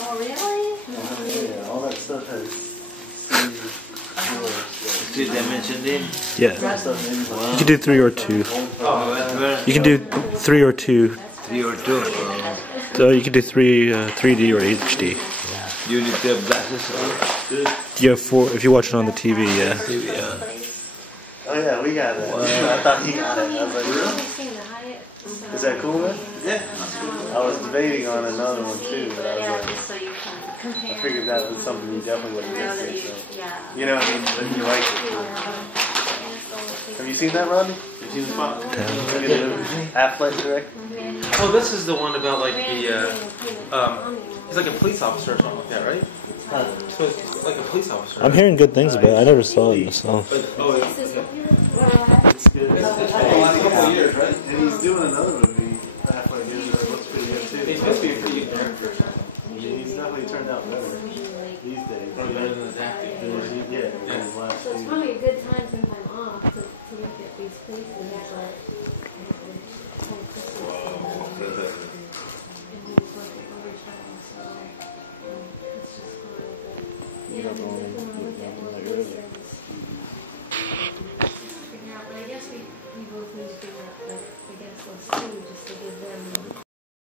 Oh, really? Yeah, all that stuff has Three dimension in? Yeah. Wow. You can do 3 or 2. Oh, You can do 3 or 2. 3 or 2. So you can do 3D or HD. You need to have glasses on. You have 4 if you watch it on the TV. Yeah. Oh yeah, we got it. I thought he got it. I was like, really? Is that cool, man? Yeah. I was debating on another one too, but I was like, So you can compare. I figured that was something you definitely wouldn't miss it. So. You know what I mean? But you like it. Have you seen that, Rodney? Have you seen the spot? Have you seen the Half-Life direct? Oh, this is the one about like the he's like a police officer or something like that, right? So it's like a police officer. I'm hearing good things about it. I never saw it myself. But, oh, it's It's good. been the last couple of years, right? And he's doing another movie, Half-Life Years, that looks pretty good too. He's supposed to be a pretty good director or something. He's definitely turned out better these days. Probably better than his acting. Yeah, his last So it's few. probably a good time since I'm off to look at these places. But